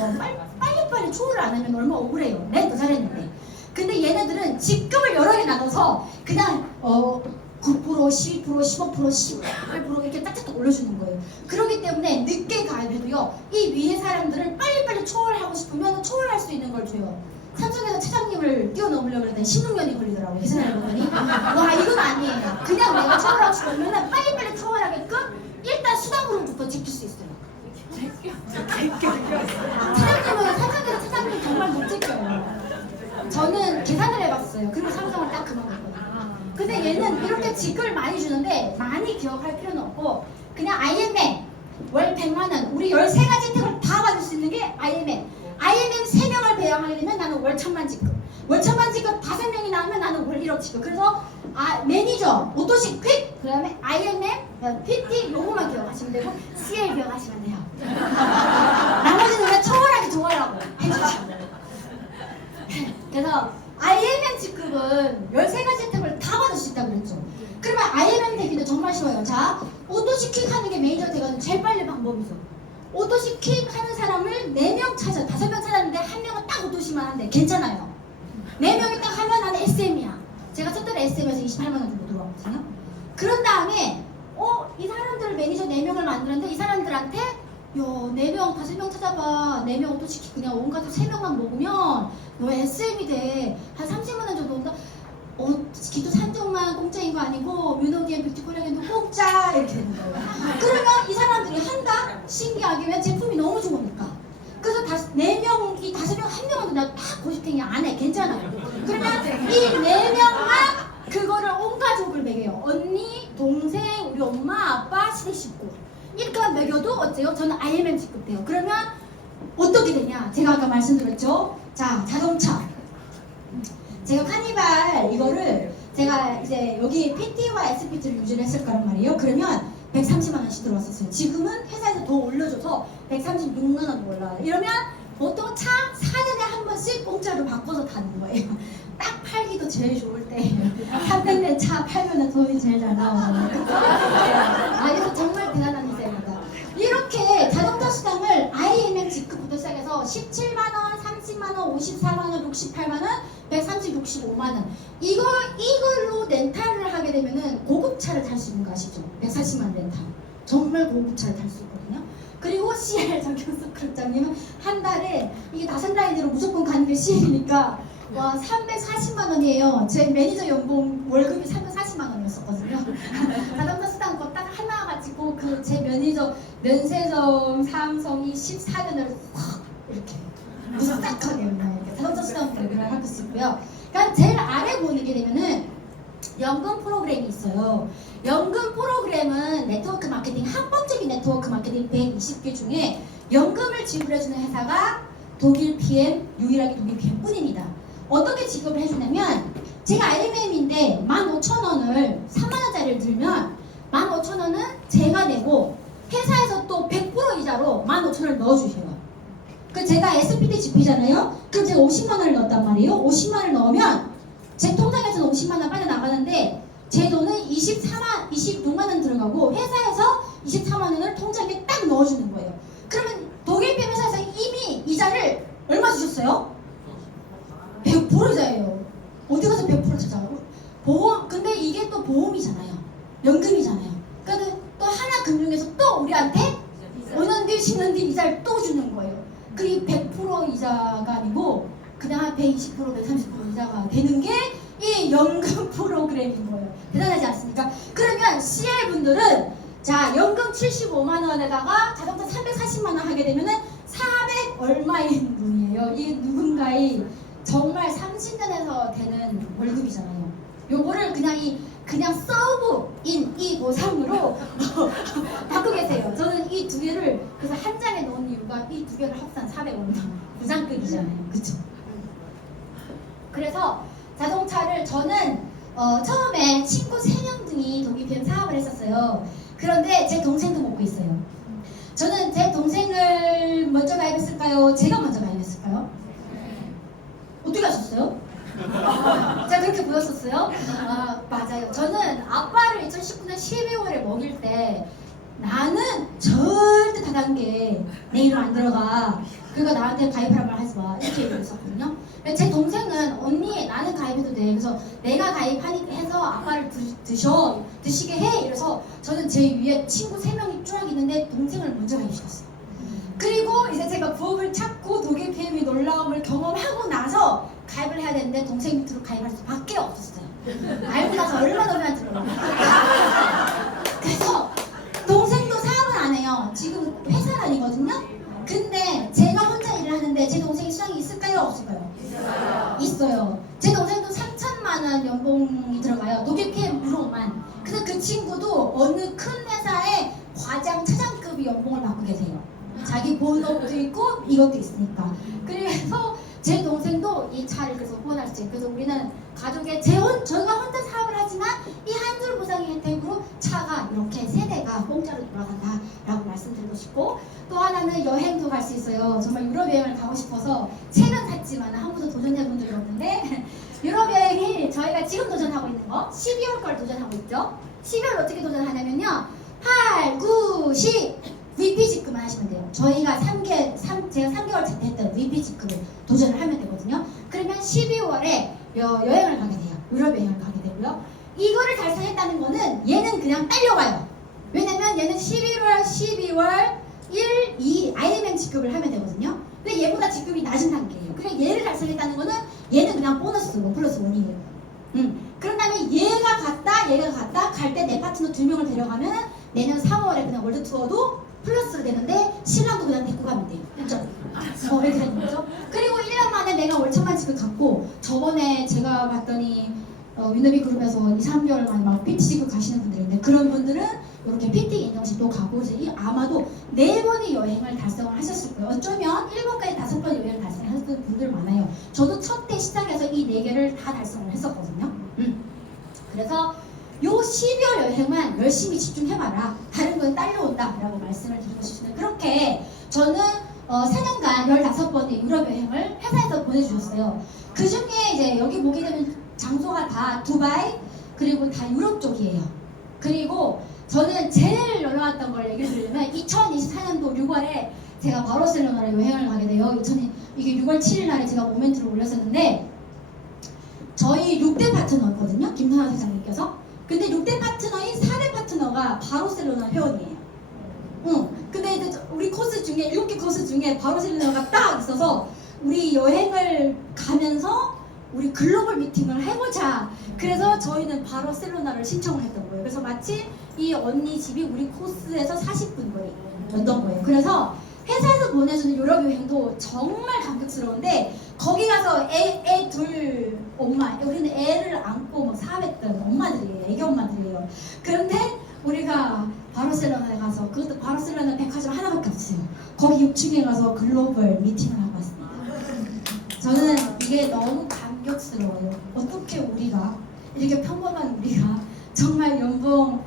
빨리빨리 초월을 안 하면 얼마나 억울해요. 내 더 잘했는데. 근데 얘네들은 직급을 여러 개 나눠서 그냥 9%, 12%, 15%, 18% 이렇게 딱딱딱 올려주는 거예요. 그렇기 때문에 늦게 가입해도요. 이 위에 사람들을 빨리빨리 초월하고 싶으면 초월할 수 있는 걸 줘요. 삼성에서 차장님을 뛰어넘으려고 했더니 16년이 걸리더라고요. 계산을 해보더니 와 이건 아니에요. 그냥 내가 초월하고 싶으면 빨리빨리 초월하게끔 일단 수당으로부터 지킬 수 있어요. 차장님은 삼성에서 차장님 정말 못 지켜요. 저는 계산을 해봤어요. 그리고 삼성을 딱 그만뒀거든요. 근데 얘는 이렇게 직급을 많이 주는데 많이 기억할 필요는 없고 그냥 IMM 월 100만원 우리 13가지 혜택을 다 받을 수 있는 게 IMM 3명을 배양하게 되면 나는 월 1000만 직급 월 1000만 직급 5명이 나오면 나는 월 1억 직급 그래서 매니저, 오토식 퀵 그 다음에 IMM, PT 요거만 기억하시면 되고 CL 기억하시면 돼요. 나머지는 왜 초월하게 오토시킹 하는 사람을 4명 찾아 5명 찾았는데 1명은 딱 오토시만 한데 괜찮아요. 4명이 딱 하면 나는 SM이야. 제가 첫 달에 SM에서 28만 원 정도 들어왔거든요. 그런 다음에 이 사람들 매니저 4명을 만들었는데 이 사람들한테 야 4명 5명 찾아봐. 4명 오토시킹 그냥 온 가족 3명만 먹으면 너 SM이 돼. 한 30만 원 정도 온다. 기도 산정만 공짜인 거 아니고 뮤노기엔 뷰티 콜라겐도 공짜 이렇게 되는 거예요. 그러면 이 사람들이 한다? 신기하게 왜 제품이 너무 좋으니까. 그래서 4명이 5명 1명은 나 딱 고집탱이 안 해. 괜찮아요. 그러면 이 4명만 그거를 온 가족을 먹여요. 언니, 동생, 우리 엄마, 아빠, 시댁 식구 이렇게만 먹여도 어때요? 저는 IMM 직급 돼요. 그러면 어떻게 되냐? 제가 아까 말씀드렸죠. 자, 자동차. 제가 카니발 이거를 제가 이제 여기 PT와 SPT를 유지를 했을 거란 말이에요. 그러면 130만 원씩 들어왔었어요. 지금은 회사에서 더 올려줘서 136만 원 올라요. 이러면 보통 차 4년에 한 번씩 공짜로 바꿔서 타는 거예요. 딱 팔기도 제일 좋을 때예요. 300년 차 팔면 돈이 제일 잘 나와요. 이거 정말 대단한 일입니다. 이렇게 자동차 수당을 IMM 직급부터 시작해서 17만원, 30만원, 54만원, 68만원, 130, 65만원 이걸로 렌탈을 하게 되면은 고급차를 탈 수 있는 거 아시죠? 140만 렌탈 정말 고급차를 탈 수 있거든요. 그리고 CL 정경수 그룹장님은 한 달에 이게 5라인으로 무조건 가는 게 CL이니까 와 340만 원이에요. 제 매니저 연봉 월급이 340만 원이었었거든요. 자동차 수당 거 딱 하나 가지고 그 제 매니저 면세점 삼성이 14년을 확 이렇게 무싹하게 이렇게 자동차 수당 결과를 할 수 있고요. 그러니까 제일 아래 보게 되면은 연금 프로그램이 있어요. 연금 프로그램은 네트워크 마케팅, 합법적인 네트워크 마케팅 120개 중에 연금을 지불해주는 회사가 독일 PM, 유일하게 독일 PM 뿐입니다. 어떻게 지급을 해주냐면 제가 IMM인데 15,000원을 3만원짜리를 들면 15,000원은 제가 내고 회사에서 또 100% 이자로 15,000원을 넣어주셔요. 그 제가 SPT GP잖아요. 그럼 제가 50만원을 넣었단 말이에요. 50만원을 넣으면 제 통장에서는 50만원 빠져나가는데 제 돈은 26만원 들어가고 회사에서 24만원을 통장에 딱 넣어주는 거예요. 그러면 독일 PM 회사에서 이미 이자를 얼마 주셨어요? 100% 이자예요. 어디 가서 100% 찾아요? 보험, 근데 이게 또 보험이잖아요. 연금이잖아요. 그러니까 또 하나 금융에서 또 우리한테 5년 뒤, 10년 뒤 이자를 또 주는 거예요. 그게 100% 이자가 아니고 그냥 120%, 130% 이자가 되는 게 이 연금 프로그램인 거예요. 대단하지 않습니까? 그러면 CL 분들은 자 연금 75만 원에다가 자동차 340만 원 하게 되면은 400 얼마인 분이에요. 이 누군가의 정말 30년에서 되는 월급이잖아요. 요거를 그냥 서브인 이 보상으로 받고 계세요. 저는 이 두 개를 그래서 한 장에 넣은 이유가 이 두 개를 합산 400원 부장급이잖아요. 그쵸? 그래서 자동차를 저는 처음에 친구 3명 등이 독일 PM 사업을 했었어요. 그런데 제 동생도 먹고 있어요. 저는 제 동생을 먼저 가입했을까요? 제가 먼저 가입했을까요? 어떻게 하셨어요? 제가 그렇게 보였었어요? 맞아요. 저는 아빠를 2019년 12월에 먹일 때 나는 절대 다단계 내 이름 안 들어가. 그러니까 나한테 가입하라고 말 하지 마. 이렇게 얘기했었거든요. 제 동생은 언니 나는 가입해도 돼. 그래서 내가 가입하니까 해서 아빠를 드시게 해. 이래서 저는 제 위에 친구 3명이 쭉 있는데 동생을 먼저 가입시켰어요. 그리고 이제 제가 부업을 찾고 독일 PM이 놀라움을 경험하고 나서 가입을 해야 되는데 동생 밑으로 가입할 수밖에 없었어요. 알고 나서 얼마나 노래한지 몰라요. 그래서 동생도 사업은 안 해요. 지금 회사 다니거든요. 근데 제가 혼자 일을 하는데 제 동생이 수당이 있을까요? 없을까요? 있어요. 제 동생도 3천만 원 연봉이 들어가요. 독일 PM 무료만. 그래서 그 친구도 어느 큰 회사의 과장, 차장급이 연봉을 받고 계세요. 자기 본업도 있고 이것도 있으니까. 그래서 제 동생도 이 차를 그래서 후원할 수 있어요. 그래서 우리는 가족의 저희가 혼자 사업을 하지만 이 한줄 보상의 혜택으로 차가 이렇게 세대가 공짜로 돌아간다 라고 말씀드리고 싶고, 또 하나는 여행도 갈 수 있어요. 정말 유럽 여행을 가고 싶어서 책은 샀지만 한 번도 도전해본 적이 없는데 유럽 여행이 저희가 지금 도전하고 있는 거 12월 걸 도전하고 있죠. 12월 어떻게 도전하냐면요, 8, 9, 10 VP 직급만 하시면 돼요. 저희가 제가 3개월 차 때 했던 VP 직급을 도전을 하면 되거든요. 그러면 12월에 여행을 가게 돼요. 유럽 여행을 가게 되고요. 이거를 달성했다는 거는 얘는 그냥 딸려가요. 왜냐면 얘는 11월, 12월, 1, 2 IMM 직급을 하면 되거든요. 근데 얘보다 직급이 낮은 단계예요. 그냥 얘를 달성했다는 거는 얘는 그냥 보너스 1 플러스 1이에요. 그런 다음에 얘가 갔다 갈 때 내 파트너 2명을 데려가면 내년 3월에 그냥 월드 투어도 플러스가 되는데 신랑도 그냥 데리고 가면 돼요. 그렇죠? 이렇게 되는 거죠. 그리고 1년 만에 내가 월천만 직급 갖고 저번에 제가 봤더니 위너비 그룹에서 2, 3개월 만에 막 PT 직급 가시는 분들이 있는데 그런 분들은 이렇게 PT 인정식도 가고 이제 아마도 4번의 여행을 달성을 하셨을 거예요. 어쩌면 1번까지 5번 여행을 달성하셨던 분들 많아요. 저도 첫 때 시작해서 이 4개를 다 달성을 했었거든요. 그래서 요 12월 여행만 열심히 집중해봐라. 다른 건 딸려온다 라고 말씀을 드리고 싶습니다. 그렇게 저는 4년간 15번의 유럽 여행을 회사에서 보내주셨어요. 그 중에 이제 여기 보게 되면 장소가 다 두바이 그리고 다 유럽 쪽이에요. 그리고 저는 제일 놀라웠던 걸 얘기를 드리려면 2024년도 6월에 제가 바르셀로나로 여행을 가게 돼요. 이게 6월 7일 날에 제가 모멘트를 올렸었는데 저희 6대 파트너였거든요. 김선아 회장님께서. 근데 6대 파트너인 4대 파트너가 바르셀로나 회원이에요. 근데 이제 우리 코스 중에 7개 코스 중에 바르셀로나가 딱 있어서 우리 여행을 가면서 우리 글로벌 미팅을 해보자. 그래서 저희는 바르셀로나를 신청을 했던 거예요. 그래서 마치 이 언니 집이 우리 코스에서 40분 거리였던 거예요. 그래서 회사에서 보내주는 유럽 여행도 정말 감격스러운데 거기 가서 애 둘 엄마, 우리는 애를 안고 막 사업했던 엄마들이에요. 애기 엄마들이에요. 그런데 우리가 바르셀로나에 가서 그것도 바르셀로나 백화점 하나밖에 없어요. 거기 6층에 가서 글로벌 미팅을 하고 왔습니다. 저는 이게 너무 감격스러워요. 어떻게 우리가 이렇게 평범한 우리가 정말 연봉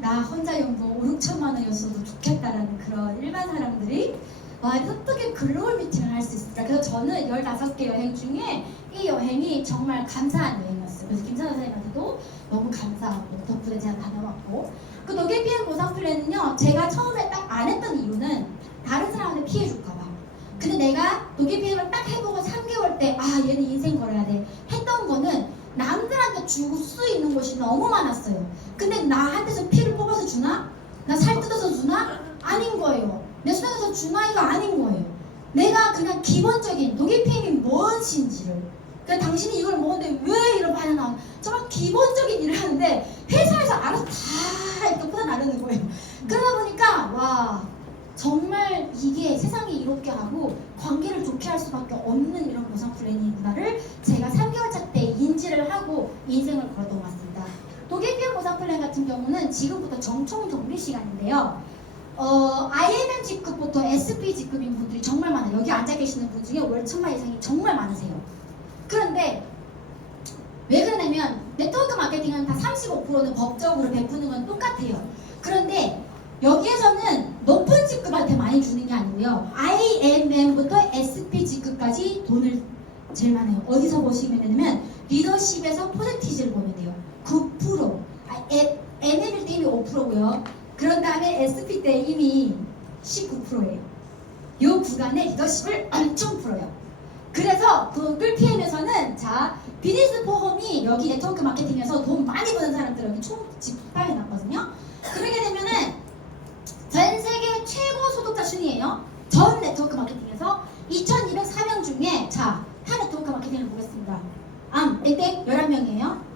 나 혼자 연봉 5, 6천만 원이었어도 좋겠다라는 그런 일반 사람들이 어떻게 글로벌 미팅을 할 수 있을까? 그래서 저는 15개 여행 중에 이 여행이 정말 감사한 여행이었어요. 그래서 김선아 선생님한테도 너무 감사하고 덕분에 제가 다녀왔고 그 독일 PM 보상 플랜은요 제가 처음에 딱 안 했던 이유는 다른 사람한테 피해 줄까봐. 근데 내가 독일 PM을 딱 해보고 3개월 때 얘는 인생 걸어야 돼 했던 거는 남들한테 줄 수 있는 곳이 너무 많았어요. 근데 나한테서 피를 뽑아서 주나? 나 살 뜯어서 주나? 아닌 거예요. 내 수당에서 주나? 이거 아닌 거예요. 내가 그냥 기본적인 독일 PM이 무엇인지를 그러니까 당신이 이걸 먹었는데 왜 이런 반응 나와? 정말 기본적인 일을 하는데 회사에서 알아서 다 이렇게 풀어 나르는 거예요. 그러다 보니까 와 정말 이게 세상이 이롭게 하고 관계를 좋게 할 수밖에 없는 이런 보상 플랜이구나를 제가 3개월 차 때 인지를 하고 인생을 걸었던 것 같습니다. 독일 PM 보상 플랜 같은 경우는 지금부터 정총 정리 시간인데요. IMM 직급부터 SP 직급인 분들이 정말 많아요. 여기 앉아 계시는 분 중에 월 1,000만 이상이 정말 많으세요. 그런데 왜 그러냐면 네트워크 마케팅은 다 35%는 법적으로 베푸는 건 똑같아요. 그런데 여기에서는 높은 직급한테 많이 주는 게 아니고요. IMM부터 SP 직급까지 돈을 제일 많아요. 어디서 보시면 되냐면 리더십에서 퍼센티지를 보면 돼요. 9%. NM일 때 이미 5%고요. 그런 다음에 SP 때 이미 19%예요. 이 구간에 리더십을 엄청 풀어요. 그래서 구글 PM에서는 비즈니스 포럼이 여기 네트워크 마케팅에서 돈 많이 버는 사람들 여기 총 집합해 놨거든요. 그러게 되면은 전 세계 최고 소득자 순이에요. 전 네트워크 마케팅에서 2,204명 중에 타 네트워크 마케팅을 보겠습니다. 땡땡 11명이에요.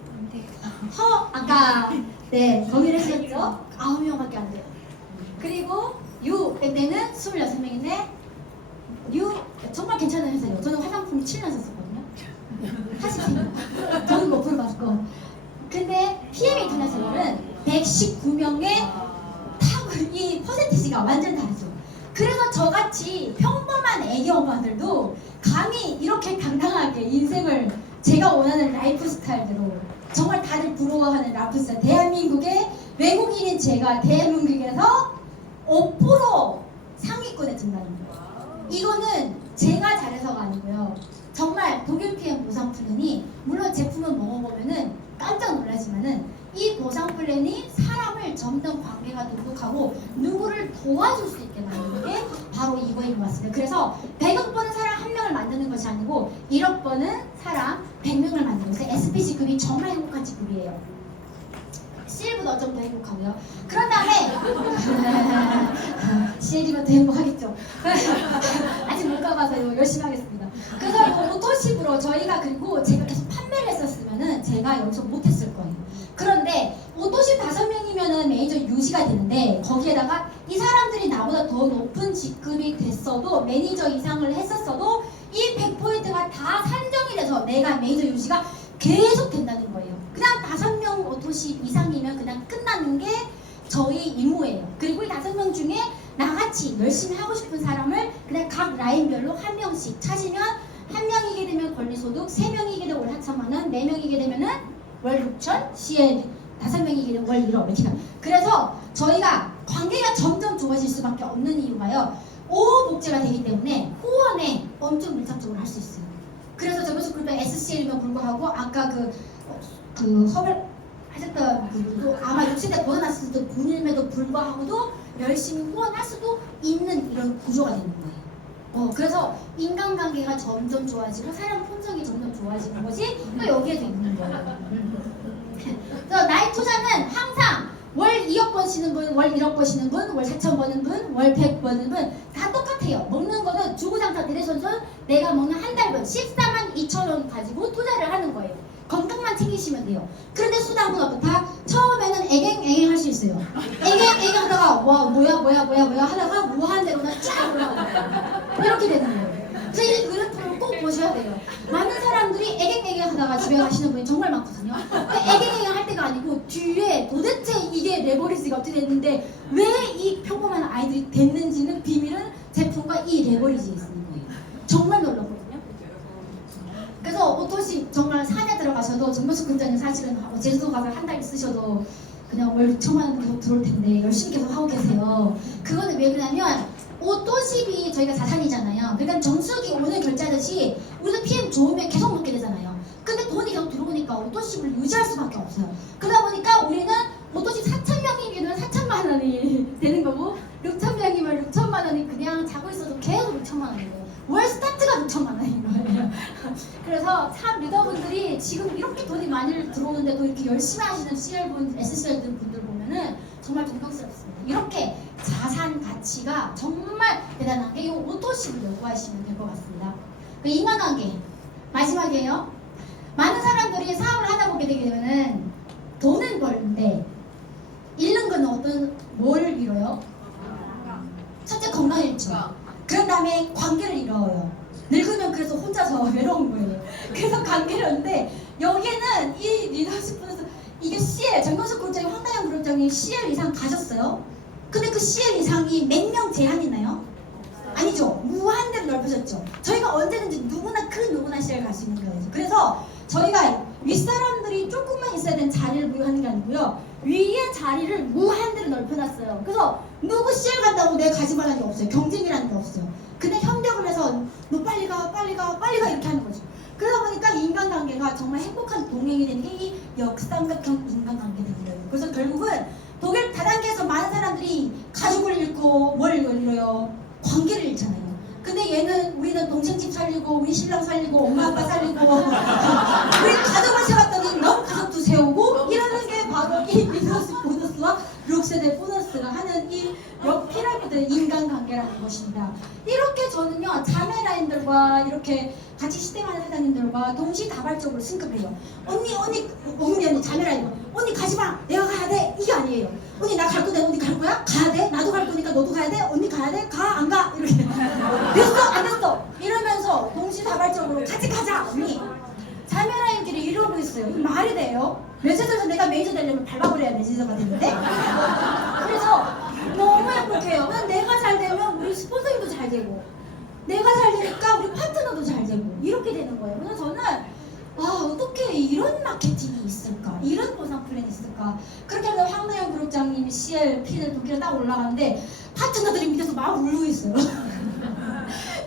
아까 거기를 했었죠. 9명밖에 안 돼요. 그리고 땡땡은 26명인데 정말 괜찮은 회사예요. 저는 화장품 7년 썼었거든요. 80명. 저는 못 풀어봤고. 근데 PM 인터내셔널은 119명의 이 퍼센티지가 완전 다르죠. 그래서 저같이 평범한 애기 엄마들도 감히 이렇게 당당하게 인생을 제가 원하는 라이프 스타일대로 정말 다들 부러워하는 라이프 스타일 대한민국의 외국인인 제가 대한민국에서 5% 상위권에 든다는 거예요. 이거는 제가 잘해서가 아니고요. 정말 독일 PM 보상 플랜이 물론 제품을 먹어보면은 깜짝 놀라지만은 이 보상 플랜이 사람을 점점 관계가 돈독하고 누구를 도와줄 수 있게 만드는 게 바로 이거인 것 같습니다. 그래서 100억 버는 사람 한 명을 만드는 것이 아니고 1억 버는 사람 100명을 만드는 것이 SPG급이 정말 행복한 직급이에요. CL보다 좀 더 행복하고요. 그런 다음에 CL이면 더 행복하겠죠. 아직 못 가봐서 열심히 하겠습니다. 그래서 이 오토십으로 저희가 그리고 제가 계속 판매를 했었으면은 제가 여기서 못했을 거예요. 그런데 오토십 5명이면은 매니저 유지가 되는데 거기에다가 이 사람들이 나보다 더 높은 직급이 됐어도 매니저 이상을 했었어도 이 100포인트가 다 산정이 돼서 내가 매니저 유지가 계속 된다는 거예요. 그냥 5명 오토십 이상이면 그냥 끝나는 게 저희 임무예요. 그리고 이 5명 중에 나같이 열심히 하고 싶은 사람을 그냥 각 라인별로 한 명씩 찾으면 한 명이게 되면 권리소득, 3명이게 되면 월 4천만 원, 4명이게 되면은 월 6천, CL 5명이게 되면 월 1억 이렇게. 그래서 저희가 관계가 점점 좋아질 수밖에 없는 이유가요. 오복제가 되기 때문에 후원에 엄청 밀착적으로 할 수 있어요. 그래서 저번주 그룹의 SCL임에도 불구하고 아까 그 허벌 하셨던 분도 아마 60대 벗어났을 때 분임에도 불구하고도 열심히 후원할 수도 있는 이런 구조가 되는 거예요. 그래서 인간관계가 점점 좋아지고 사람 품성이 점점 좋아지는 것이 또 여기에도 있는 거예요. 그래서 나의 투자는 항상 월 2억 버시는 분, 월 1억 버시는 분, 월 4천 버는 분, 월 100 버는 분 다 똑같아요. 먹는 거는 주구장창 대대손손 내가 먹는 한 달분 14만 2천 원 가지고 투자를 하는 거예요. 건강만 챙기시면 돼요. 그런데 수당은 어떻다? 처음에는 애갱애갱 할 수 있어요. 애갱애갱 하다가 와 뭐야 하다가 무한대로나 쫙 올라가요. 이렇게 되는 거예요. 그래서 이 그래프를 꼭 보셔야 돼요. 많은 사람들이 애갱애갱 하다가 집에 가시는 분이 정말 많거든요. 애갱애갱 할 때가 아니고 뒤에 도대체 이게 레버리지가 어떻게 됐는데 왜 이 평범한 아이들이 됐는지는 비밀은 제품과 이 레버리지에 있는 거예요. 정말 놀랍거든요. 그래서 오토십 정말 산에 들어가셔도 정면수 근장님 사실은 제주도 가서 한 달 있으셔도 그냥 월 6천만 원 계속 들어올 텐데 열심히 계속 하고 계세요. 그거는 왜 그러냐면 오토십이 저희가 자산이잖아요. 그러니까 정수기 오늘 결제하듯이 우리도 PM 좋으면 계속 먹게 되잖아요. 근데 돈이 계속 들어오니까 오토십을 유지할 수밖에 없어요. 그러다 보니까 우리는 오토십 4,000명이면 4천만 원이 되는 거고 6,000명이면 6천만 원이 그냥 자고 있어도 계속 6천만 원이에요. 월 스타트가 6천만 원인 거예요. 그래서 참 리더분들이 지금 이렇게 돈이 많이 들어오는데도 이렇게 열심히 하시는 CL분, SCL 분들 보면은 정말 존경스럽습니다. 이렇게 자산 가치가 정말 대단한 게 이 오토십을 요구하시면 될 것 같습니다. 그 인간관계 마지막이에요. 많은 사람들이 사업을 하다 보게 되게 되면은 돈은 벌는데 잃는 건 뭘 잃어요? 첫째 건강을 잃죠. 그런 다음에 관계를 잃어요. 늙으면 그래서 혼자서 외로운 거예요. 그래서 관계를 잃는데 여기에는 이 리더십분에서 이게 CL, 정경수 그룹장이 황다영 그룹장이 CL 이상 가셨어요. 근데 그 CL 이상이 몇 명 제한이나요? 아니죠. 무한대로 넓혀졌죠. 저희가 언제든지 누구나 그 누구나 CL 갈 수 있는 거예요. 그래서 저희가 윗사람들이 조금만 있어야 되는 자리를 부여하는 게 아니고요. 위의 자리를 무한대로 넓혀놨어요. 그래서 누구 CL 간다고 내가 가지 말라는 게 없어요. 경쟁이라는 게 없어요. 근데 협력을 해서 너 빨리 가 이렇게 하는 거죠. 그러다 보니까 인간관계가 정말 행복한 동행이 되는 게 이 역삼각형 인간관계들인 거예요. 그래서 결국은 독일 다단계에서 많은 사람들이 가족을 잃고 뭘 잃어요? 관계를 잃잖아요. 근데 우리는 동생 집 살리고 우리 신랑 살리고 엄마 아빠 살리고 우리 가족을 세웠더니 너무 가족도 세우고 이러는 게 바로 이 리더십 보너스와 6세대 보너스가 하는 이 피라미드 인간관계라는 것입니다. 이렇게 저는요 자매 라인들과 이렇게 같이 시대하는 사장님들과 동시다발적으로 승급을 해요. 언니 자매 라인 언니 가지마 내가 가야 돼 이게 아니에요. 언니 나 갈 건데 언니 갈 거야? 가야 돼? 나도 갈 거니까 너도 가야 돼? 언니 가야 돼? 가? 안 가? 이렇게 됐어? 안 됐어? 이러면서 동시다발적으로 같이 가자 언니 자매라인끼리 이러고 있어요. 이 말이 돼요? 매체에서 내가 메이저 되려면 밟아버려야 매니저가 되는데 그래서 너무 행복해요. 내가 잘 되면 우리 스폰서님도 잘 되고 내가 잘 되니까 우리 파트너도 잘 되고 이렇게 되는 거예요. 그래서 저는 어떻게 이런 마케팅이 있을까? 이런 보상 플랜이 있을까? 그렇게 하면 황나영 그룹장님이 CL, P를 두 개를 딱 올라가는데 파트너들이 밑에서 막 울고 있어요.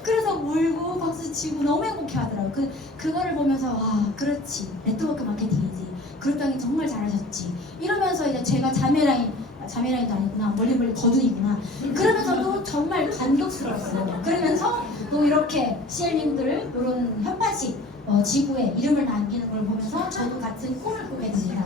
그래서 울고 박수 치고 너무 행복해 하더라고요. 그거를 보면서 그렇지 네트워크 마케팅이지. 그랬더니 정말 잘하셨지. 이러면서 이제 제가 자매라인도 아니구나, 멀리 거둔이구나. 그러면서도 정말 감격스러웠어요. 그러면서 또 이렇게 CL님들 이런 현판식 지구에 이름을 남기는 걸 보면서 저도 같은 꿈을 꾸게 됩니다.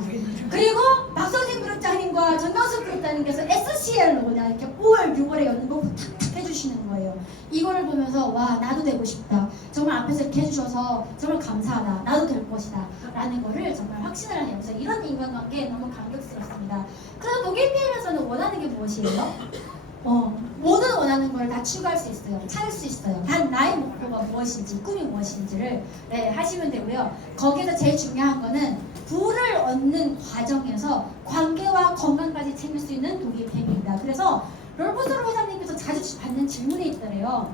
그리고 박선생 그룹장님과 전명숙 그룹장님께서 SCL로 이렇게 5월, 6월에 연극 탁탁 해주시는 거예요. 이거를 보면서 와, 나도 되고 싶다. 정말 앞에서 이렇게 해주셔서 정말 감사하다. 나도 될 것이다. 라는 거를 정말 확신을 해요. 그래서 이런 인간관계 너무 감격스럽습니다. 그래서 독일 PM에서는 원하는 게 무엇이에요? 모든 원하는 걸 다 추구할 수 있어요. 찾을 수 있어요. 단 나의 목표가 무엇인지, 꿈이 무엇인지를 하시면 되고요. 거기에서 제일 중요한 거는 부를 얻는 과정에서 관계와 건강까지 챙길 수 있는 독일 팸입니다. 그래서 롤보스로 회장님께서 자주 받는 질문이 있더래요.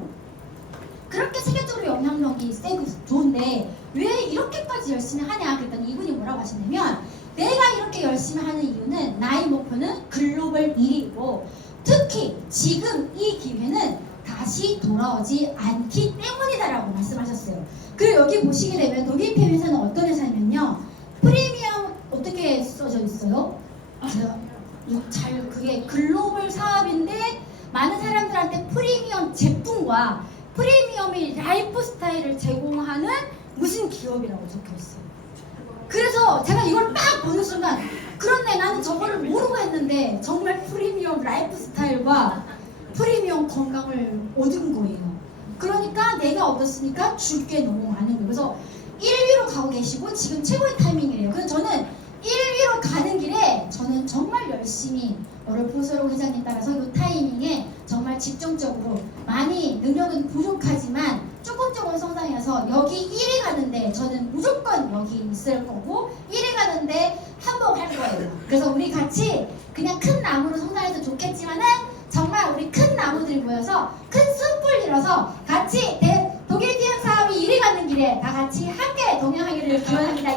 그렇게 세계적으로 영향력이 세고 좋은데 왜 이렇게까지 열심히 하냐 그랬더니 이분이 뭐라고 하시냐면, 내가 이렇게 열심히 하는 이유는 나의 목표는 글로벌 1위고 특히 지금 이 기회는 다시 돌아오지 않기 때문이다라고 말씀하셨어요. 그리고 여기 보시게 되면 독일 팸 회사는 어떤 회사냐면요, 프리미엄 어떻게 써져 있어요? 그게 글로벌 사업인데 많은 사람들한테 프리미엄 제품과 프리미엄의 라이프 스타일을 제공하는 무슨 기업이라고 적혀 있어요. 그래서 제가 이걸 딱 보는 순간, 그렇네, 나는 저거를 모르고 했는데 정말 프리미엄 라이프 스타일과 프리미엄 건강을 얻은 거예요. 그러니까 내가 얻었으니까 줄 게 너무 많은 거예요. 그래서 1위로 가고 계시고 지금 최고의 타이밍이래요. 그래서 저는 1위로 가는 길에 저는 정말 열심히 롤보스로 회장님 따라서 이 타이밍에 정말 집중적으로, 많이 능력은 부족하지만 조금 성장해서 여기 1위 가는데 저는 무조건 여기 있을 거고 1위 가는데 한몫할 거예요. 그래서 우리 같이 그냥 큰 나무로 성장해도 좋겠지만은 정말 우리 큰 나무들이 모여서 큰 숲을 이뤄서 같이 독일 PM 사업이 1위 가는 길에 다 같이 함께 동행하기를 기원합니다.